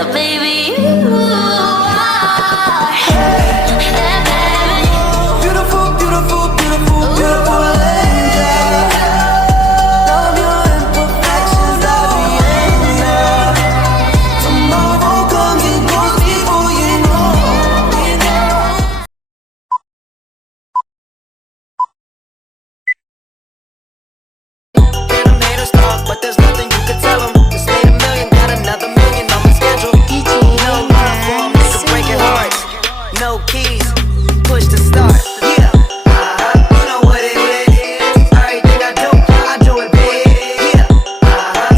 that baby you are. Beautiful, beautiful, beautiful, beautiful angel. Love your imperfections, I'll be angel. Tomorrow comes and goes before you know. And I'm haters talk, but there's nothing you can tell them. Just made a million, got another million on my schedule. No love for 'em, nigga breaking hearts. No keys, push to start. Yeah, you know what it is. Everything I do it big. Yeah,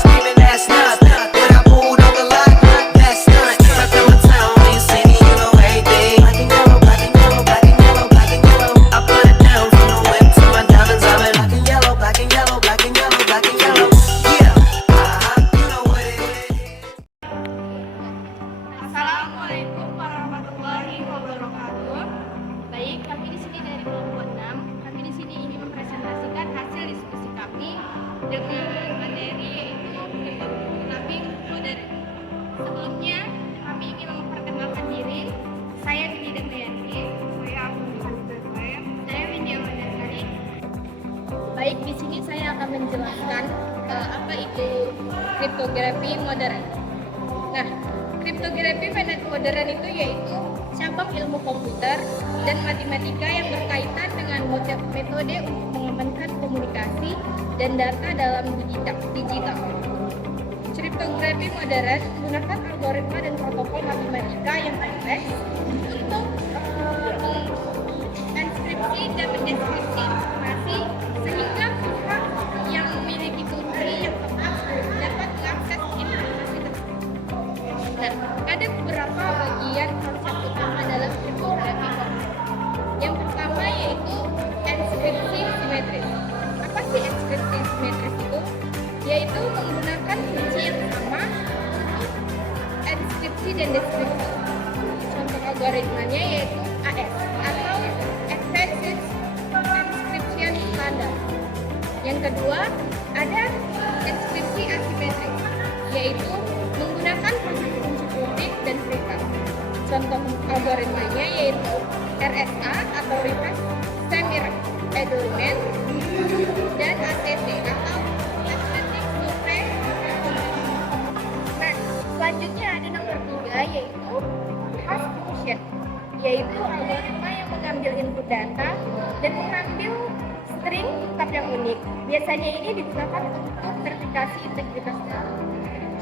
screaming that's nothing. When I pulled on the lot, that's nothing. Trapped in my town, when you see me, you know everything. Black and yellow, black and yellow, black and yellow, black and yellow. I put it down from the whip to my diamonds. I'm in black and yellow, black and yellow, black and yellow, black and yellow. Yeah, you know what it is. Assalamualaikum warahmatullahi wabarakatuh. Baik, kami di sini dari kelompok 6. Kami di sini ingin mempresentasikan hasil diskusi kami dengan materi yaitu mapping modern. Sebelumnya, kami ingin memperkenalkan diri. Saya Windy Damayanti. Saya Saya Windy Damayanti. Baik, di sini saya akan menjelaskan apa itu kriptografi modern. Nah, kriptografi modern itu yaitu cabang ilmu komputer dan matematika yang berkaitan dengan metode untuk mengamankan komunikasi dan data dalam digital. Kriptografi modern menggunakan algoritma dan protokol matematika yang kompleks untuk menginskripsi dan mendeskripsi informasi sehingga pihak yang memiliki kunci yang tepat dapat mengakses informasi tersebut. Nah, ada beberapa bagian konsep utama dalam kriptografi modern. Yang pertama yaitu enskripsi simetris. Apa sih enskripsi simetris itu? Yaitu menggunakan kunci yang sama untuk enskripsi dan deskripsi. Contoh algoritmanya yaitu AES atau Advanced Encryption Standard. Yang kedua, ada enskripsi asimetrik, yaitu menggunakan kunci publik dan privat. Contoh algoritmanya yaitu RSA atau Reverse Semi Agreement dan ACT atau Acidic Nucleic Composition. Nah, selanjutnya ada nomor 3 yaitu hash function, yaitu algoritma yang mengambil input data dan mengambil string lengkap yang unik. Biasanya ini digunakan untuk verifikasi integritas data.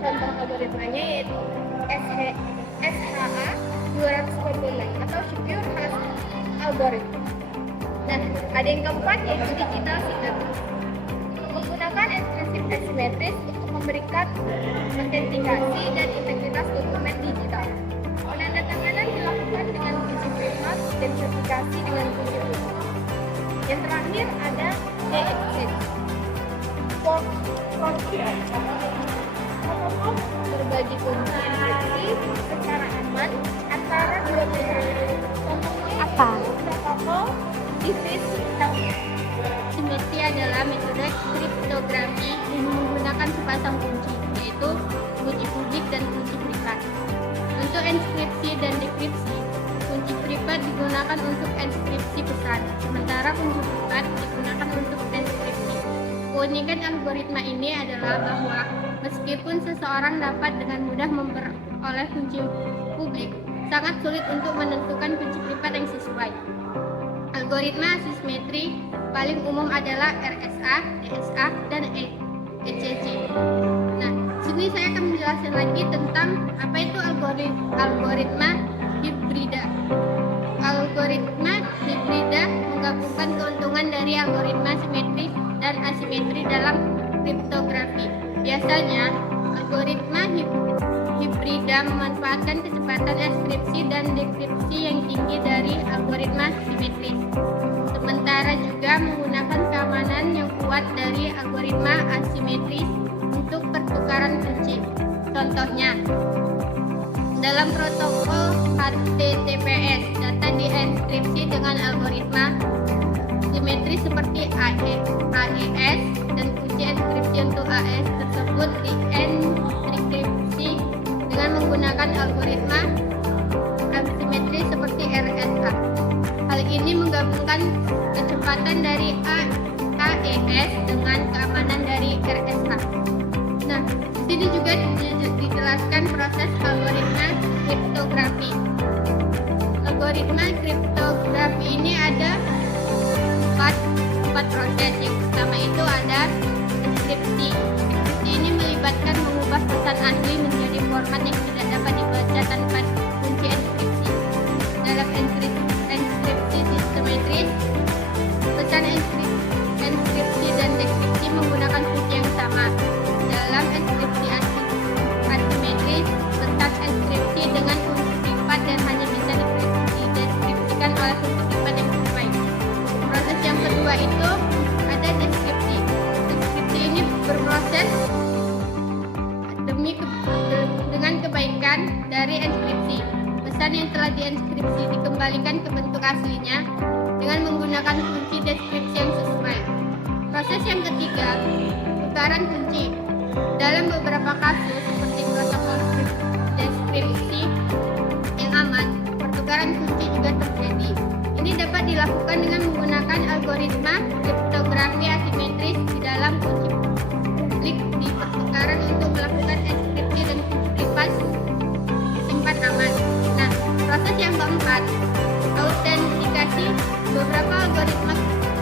Contoh algoritmanya yaitu SHA 256 atau Secure Hash Algorithm. Nah, ada yang keempat yaitu digital signature. Menggunakan enskripsi asimetris untuk memberikan autentikasi dan integritas dokumen digital. Penandatanganan dilakukan dengan kunci privat dan verifikasi dengan kunci publik. Yang terakhir ada DXC. Protokol berbagi kunci enkripsi secara aman antara dua pihak. Contohnya apa? Protokol simetri adalah metode kriptografi yang menggunakan sepasang kunci, yaitu kunci publik dan kunci privat. Untuk enskripsi dan dekripsi, kunci privat digunakan untuk enskripsi pesan, sementara kunci privat digunakan untuk deskripsi. Keunikan algoritma ini adalah bahwa meskipun seseorang dapat dengan mudah memperoleh kunci publik, sangat sulit untuk menentukan kunci privat yang sesuai. Algoritma asimetri paling umum adalah RSA, DSA, dan ECC. Nah, sini saya akan menjelaskan lagi tentang apa itu algoritma hibrida. Algoritma hibrida menggabungkan keuntungan dari algoritma simetri dan asimetri dalam kriptografi. Biasanya, algoritma hibrida memanfaatkan kecepatan enskripsi dan dekripsi yang tinggi dari algoritma simetris. Sementara juga menggunakan keamanan yang kuat dari algoritma asimetris untuk pertukaran kunci. Contohnya, dalam protokol HTTPS, data dienkripsi dengan algoritma simetris seperti AES dan kunci enskripsi untuk AES tersebut dienkripsi dengan menggunakan algoritma asimetris seperti RSA. Hal ini menggabungkan kecepatan dari AES dengan keamanan dari RSA. Nah, di sini juga dijelaskan proses algoritma kriptografi. Algoritma kriptografi ini ada empat proses. Yang pertama itu ada enkripsi. Enkripsi ini melibatkan mengubah pesan asli menjadi format yang tidak dapat dibaca tanpa kunci enkripsi. Dalam enkripsi simetris, pesan enkripsi dan dekripsi menggunakan kunci yang sama. Dalam enkripsi asimetris, pesan enkripsi dengan kunci privat dan hanya bisa dideskripsikan oleh kunci privat yang sesuai. Proses yang kedua itu ada deskripsi. Deskripsi ini berproses dengan kebaikan dari enkripsi. Pesan yang telah dienkripsi dikembalikan ke bentuk aslinya dengan menggunakan kunci deskripsi yang sesuai. Proses yang ketiga, tukaran kunci. Dalam beberapa kasus seperti protokol deskripsi yang aman, pertukaran kunci juga terjadi. Ini dapat dilakukan dengan menggunakan algoritma kriptografi asimetris di dalam kunci publik di pertukaran untuk melakukan enkripsi dan kunci privat disimpan aman. Nah, proses yang keempat, autentikasi. Beberapa algoritma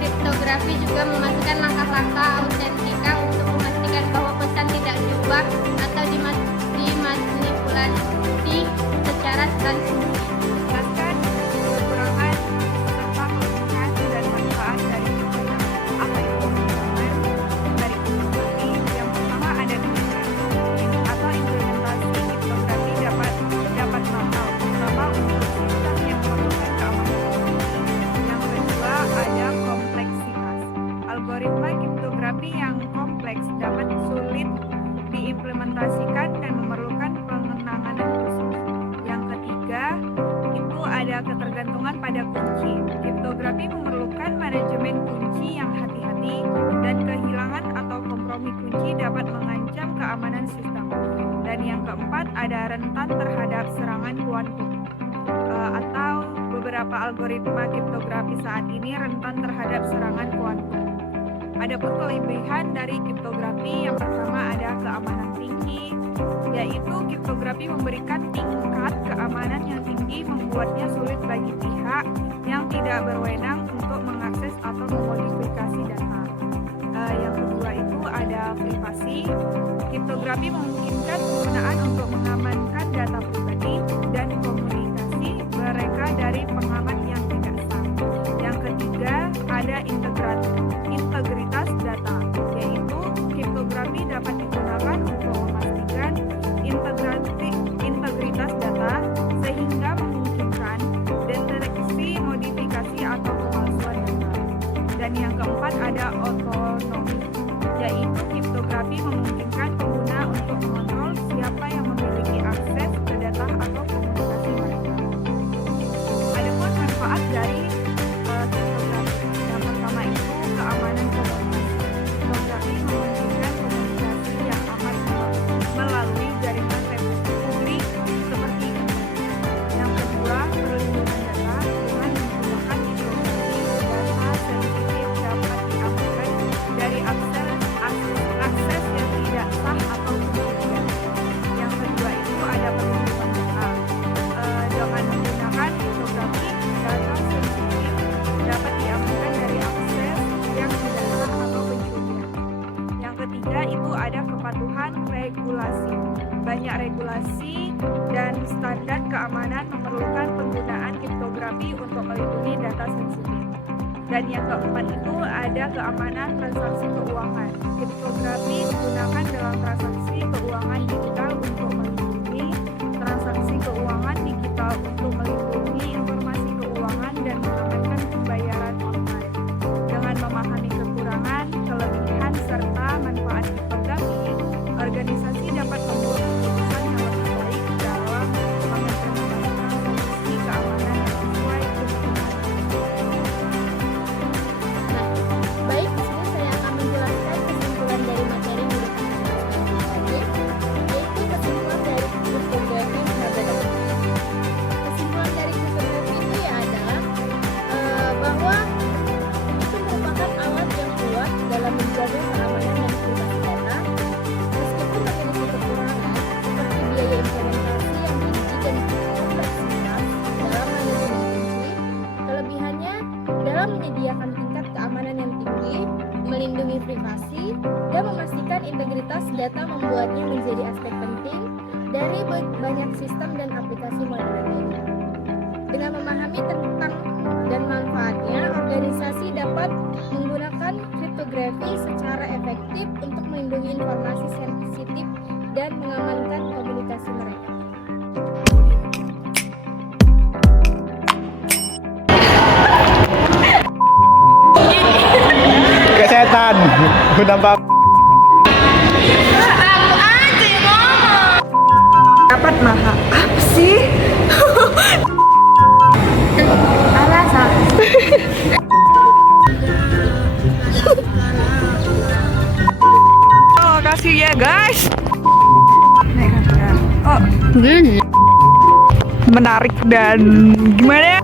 kriptografi juga memasukkan langkah-langkah autentika untuk memastikan bahwa pesan tidak diubah atau dimanipulasi secara transmisi. Jelaskan kekurangan serta kelebihan dan manfaat dari kriptografi. Apa itu kekurangan dari kriptografi? Yang pertama ada implementasi atau implementasi kriptografi dapat mahal, terutama untuk sistem yang memerlukan keamanan. Yang kedua ada kompleksitas. Algoritma kriptografi yang kompleks dapat sulit diimplementasikan dan memerlukan pengenangan khusus. Yang ketiga itu ada ketergantungan pada kunci. Kriptografi memerlukan manajemen kunci yang hati-hati dan kehilangan atau kompromi kunci dapat mengancam keamanan sistem. Dan yang keempat ada rentan terhadap serangan kuantum. Atau beberapa algoritma kriptografi saat ini rentan terhadap serangan kuantum. Adapun kelebihan dari kriptografi, yang pertama ada keamanan tinggi, yaitu kriptografi memberikan tingkat keamanan yang tinggi, membuatnya sulit bagi pihak yang tidak berwenang untuk mengakses atau memodifikasi data. Yang kedua itu ada privasi. Kriptografi memungkinkan penggunaan untuk mengamankan data pribadi dan komunikasi mereka dari pengamat yang tidak sah. Yang ketiga ada integritas data, yaitu kriptografi dapat digunakan untuk memastikan integritas data sehingga memungkinkan deteksi, modifikasi atau pemalsuan data. Dan yang keempat ada otonomi, yaitu kriptografi memungkinkan pengguna untuk mengontrol siapa yang memiliki akses ke data atau komunikasi mereka. Adapun manfaat dari kriptografi, yang pertama itu keamanan komunikasi. Kriptografi memungkinkan komunikasi yang aman melalui jaringan publik seperti internet. Yang kedua, perlindungan data. Dengan menggunakan kriptografi, data sensitif dapat diamankan dari akses yang tidak sah atau pencurian. Yang kedua itu ada perlindungan data. Dengan menggunakan kriptografi, data sensitif dapat diamankan dari akses yang tidak sah atau pencurian. Yang ketiga itu ada kepatuhan regulasi. Banyak regulasi dan standar keamanan memerlukan penggunaan kriptografi untuk melindungi data sensitif. Dan yang keempat itu ada keamanan transaksi keuangan. Kriptografi digunakan dalam transaksi keuangan digital untuk melindungi transaksi keuangan digital, untuk melindungi informasi keuangan dan mengamankan pembayaran online. Dengan memahami kekurangan, kelebihan, serta manfaat kriptografi, organisasi dapat membuat keputusan yang lebih baik dalam mengimplementasikan solusi keamanan yang sesuai kebutuhan. Nah, baik, di sini saya akan menjelaskan kesimpulan dari materi yang sudah kami jelaskan tadi, yaitu kesimpulan dari kriptografi melindungi privasi, dan memastikan integritas data membuatnya menjadi aspek penting dari banyak sistem dan aplikasi modern ini. Dengan memahami tentang dan manfaatnya, organisasi dapat menggunakan kriptografi secara efektif untuk melindungi informasi sensitif dan mengamankan komunikasi mereka. Kayak setan. Nampak. Dapat maha. Apa sih? Alasan. Oh, kasih ya guys. Oh, menarik dan gimana ya?